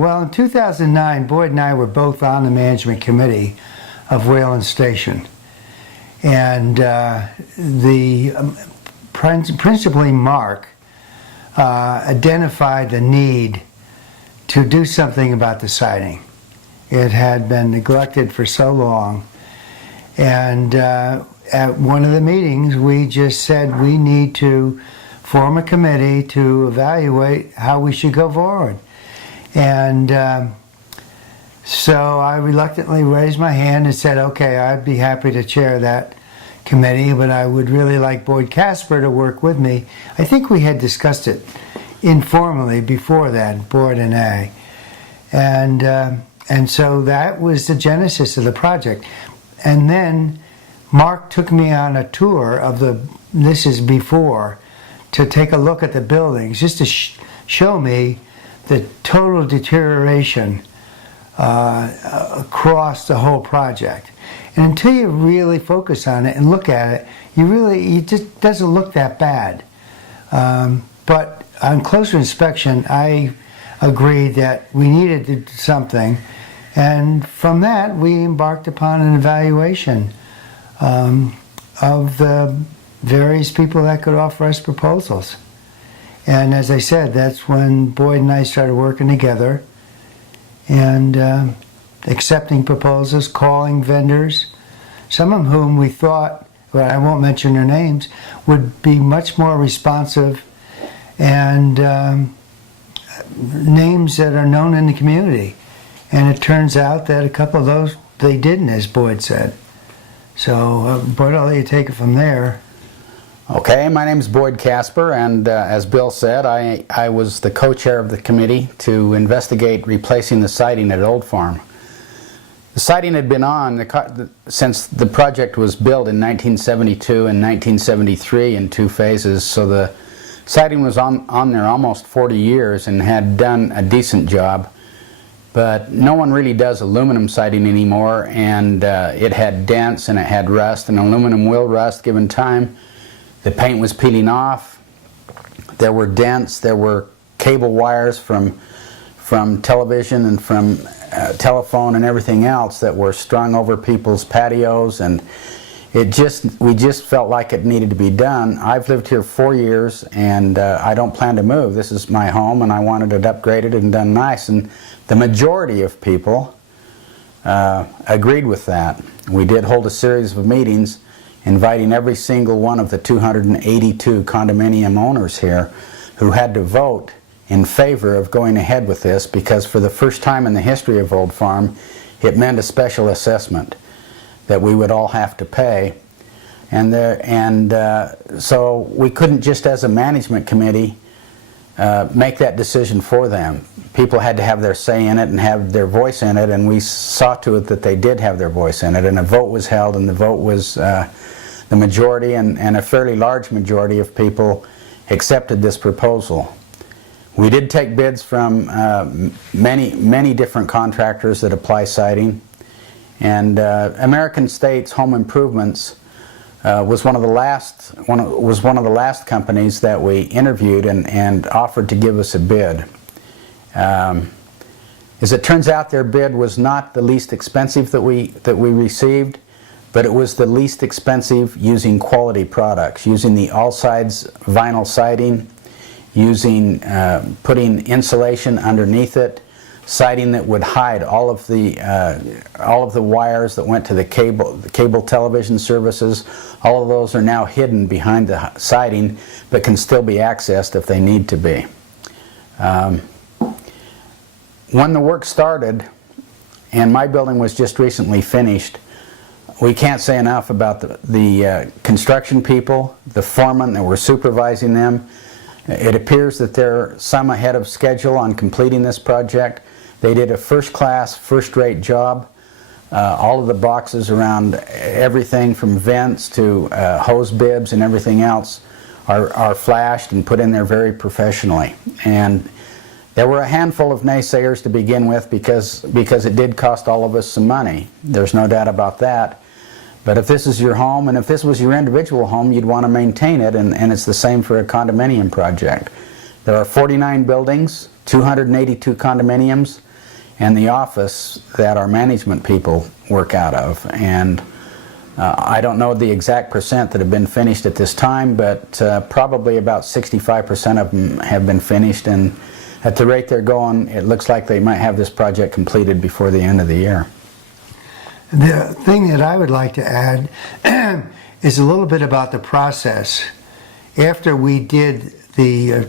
Well, in 2009, Boyd and I were both on the management committee of Wayland Station. And principally Mark identified the need to do something about the siding. It had been neglected for so long. And at one of the meetings, we just said we need to form a committee to evaluate how we should go forward. And so I reluctantly raised my hand and said, okay, I'd be happy to chair that committee, but I would really like Boyd Casper to work with me. I think we had discussed it informally before that, Boyd and I. And so that was the genesis of the project. And then Mark took me on a tour of this is before, to take a look at the buildings, just to show me the total deterioration across the whole project. And until you really focus on it and look at it, it just doesn't look that bad. But on closer inspection, I agreed that we needed to do something. And from that, we embarked upon an evaluation of the various people that could offer us proposals. And as I said, that's when Boyd and I started working together and accepting proposals, calling vendors, some of whom we thought, well, I won't mention their names, would be much more responsive and names that are known in the community. And it turns out that a couple of those, they didn't, as Boyd said. So, Boyd, I'll let you take it from there. Okay, my name is Boyd Casper, and as Bill said, I was the co-chair of the committee to investigate replacing the siding at Old Farm. The siding had been on since the project was built in 1972 and 1973 in two phases, so the siding was on there almost 40 years and had done a decent job. But no one really does aluminum siding anymore, and it had dents and it had rust, and aluminum will rust given time. The paint was peeling off. There were dents. There were cable wires from television and from telephone and everything else that were strung over people's patios, and we just felt like it needed to be done. I've lived here 4 years, and I don't plan to move. This is my home, and I wanted it upgraded and done nice. And the majority of people agreed with that. We did hold a series of meetings inviting every single one of the 282 condominium owners here who had to vote in favor of going ahead with this, because for the first time in the history of Old Farm, it meant a special assessment that we would all have to pay. So we couldn't just as a management committee make that decision for them. People had to have their say in it and have their voice in it, and we saw to it that they did have their voice in it, and a vote was held, and the vote was the majority, and a fairly large majority of people accepted this proposal. We did take bids from many different contractors that apply siding, and American States Home Improvements was one of the last companies that we interviewed and offered to give us a bid. As it turns out, their bid was not the least expensive that we received, but it was the least expensive using quality products, using the all sides vinyl siding, using putting insulation underneath it, siding that would hide all of the wires that went to the cable television services. All of those are now hidden behind the siding, but can still be accessed if they need to be. When the work started, and my building was just recently finished, we can't say enough about the construction people, the foremen that were supervising them. It appears that they're some ahead of schedule on completing this project. They did a first-class, first-rate job. All of the boxes around everything from vents to hose bibs and everything else are flashed and put in there very professionally. And there were a handful of naysayers to begin with because it did cost all of us some money. There's no doubt about that. But if this is your home, and if this was your individual home, you'd want to maintain it, and it's the same for a condominium project. There are 49 buildings, 282 condominiums. and the office that our management people work out of. And I don't know the exact percent that have been finished at this time, but probably about 65% of them have been finished, and at the rate they're going, it looks like they might have this project completed before the end of the year. The thing that I would like to add is a little bit about the process. After we did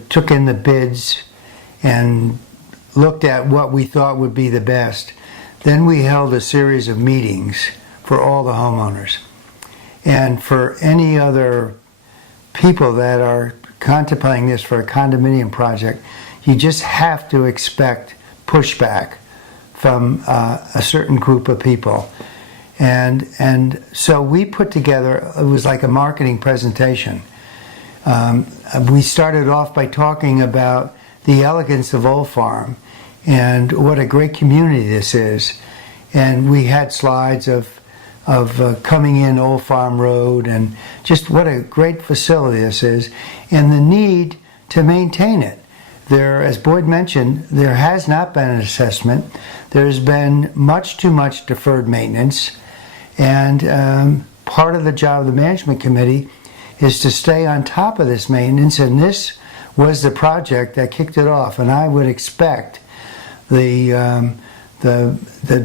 took in the bids and looked at what we thought would be the best, then we held a series of meetings for all the homeowners. And for any other people that are contemplating this for a condominium project, you just have to expect pushback from a certain group of people. And so we put together, it was like a marketing presentation. We started off by talking about the elegance of Old Farm and what a great community this is. And we had slides of coming in Old Farm Road and just what a great facility this is and the need to maintain it. There, as Boyd mentioned, there has not been an assessment. There's been much too much deferred maintenance, and part of the job of the management committee is to stay on top of this maintenance, and this was the project that kicked it off. And I would expect the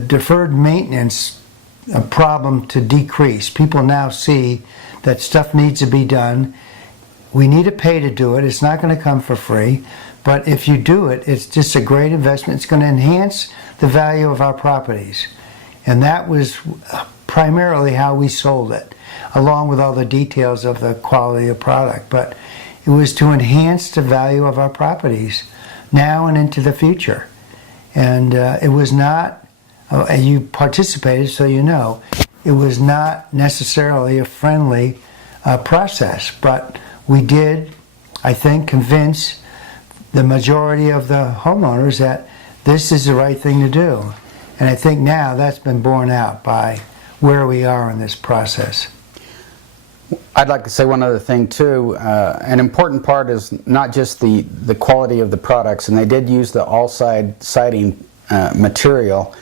deferred maintenance problem to decrease. People now see that stuff needs to be done. We need to pay to do it. It's not going to come for free. But if you do it, it's just a great investment. It's going to enhance the value of our properties. And that was primarily how we sold it, along with all the details of the quality of product. But it was to enhance the value of our properties now and into the future. And it was not, you participated so you know, it was not necessarily a friendly process. But we did, I think, convince the majority of the homeowners that this is the right thing to do. And I think now that's been borne out by where we are in this process. I'd like to say one other thing too. An important part is not just the quality of the products, and they did use the all-side siding material.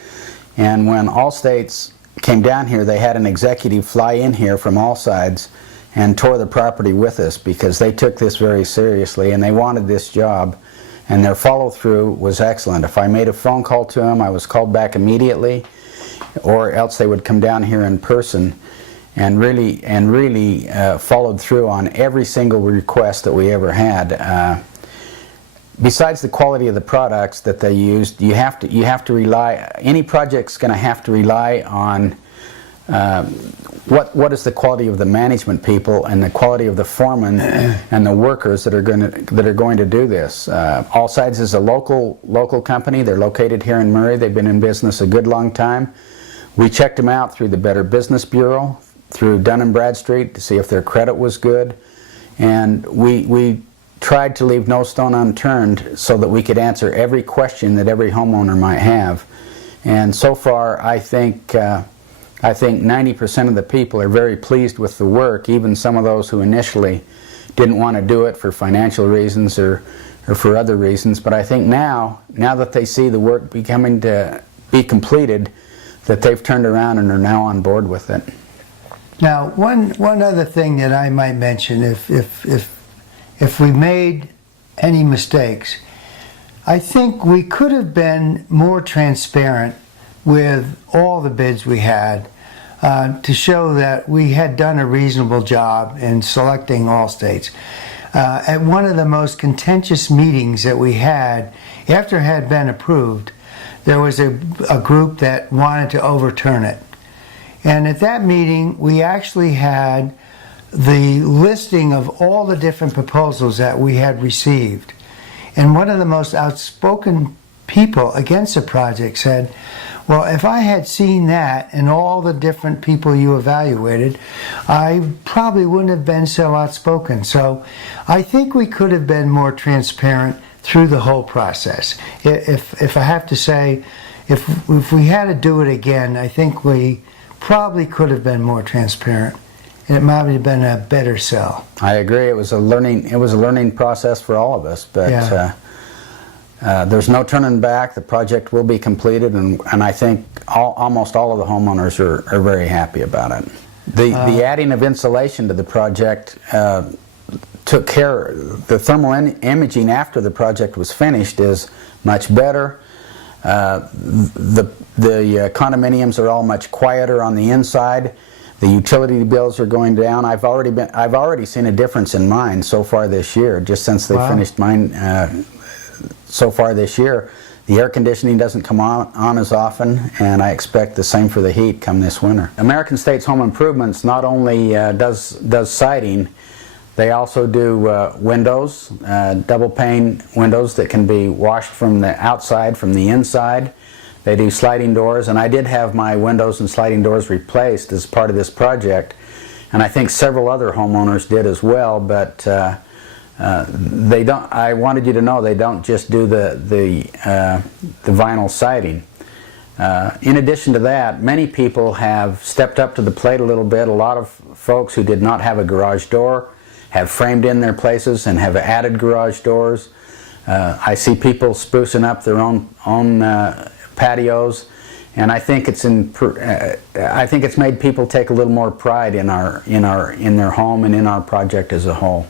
And when Allstates came down here, they had an executive fly in here from All Sides and tour the property with us because they took this very seriously and they wanted this job, and their follow-through was excellent. If I made a phone call to them, I was called back immediately, or else they would come down here in person and really followed through on every single request that we ever had. Besides the quality of the products that they used, you have to rely. Any project's going to have to rely on what is the quality of the management people and the quality of the foreman and the workers that are going to do this. All Sides is a local company. They're located here in Murray. They've been in business a good long time. We checked them out through the Better Business Bureau, through Dun & Bradstreet to see if their credit was good, and we tried to leave no stone unturned so that we could answer every question that every homeowner might have. And so far, I think 90% of the people are very pleased with the work, even some of those who initially didn't want to do it for financial reasons or for other reasons. But I think now that they see the work becoming to be completed, that they've turned around and are now on board with it. Now, one other thing that I might mention, if we made any mistakes, I think we could have been more transparent with all the bids we had to show that we had done a reasonable job in selecting Allstates. At one of the most contentious meetings that we had, after it had been approved, there was a group that wanted to overturn it. And at that meeting, we actually had the listing of all the different proposals that we had received. And one of the most outspoken people against the project said, well, if I had seen that and all the different people you evaluated, I probably wouldn't have been so outspoken. So I think we could have been more transparent through the whole process. If I have to say, if we had to do it again, I think we probably could have been more transparent. And it might have been a better sell. I agree. It was a learning process for all of us. But yeah. There's no turning back. The project will be completed, and I think almost all of the homeowners are very happy about it. The adding of insulation to the project took care. The thermal imaging after the project was finished is much better. The condominiums are all much quieter on the inside. The utility bills are going down. I've already seen a difference in mine so far this year. Just since they finished mine so far this year, the air conditioning doesn't come on as often, and I expect the same for the heat come this winter. American States Home Improvements not only does siding, they also do windows, double pane windows that can be washed from the outside, from the inside. They do sliding doors, and I did have my windows and sliding doors replaced as part of this project, and I think several other homeowners did as well, but they don't. I wanted you to know they don't just do the vinyl siding. In addition to that, many people have stepped up to the plate a little bit. A lot of folks who did not have a garage door have framed in their places and have added garage doors. I see people sprucing up their own patios, and I think it's made people take a little more pride in their home and in our project as a whole.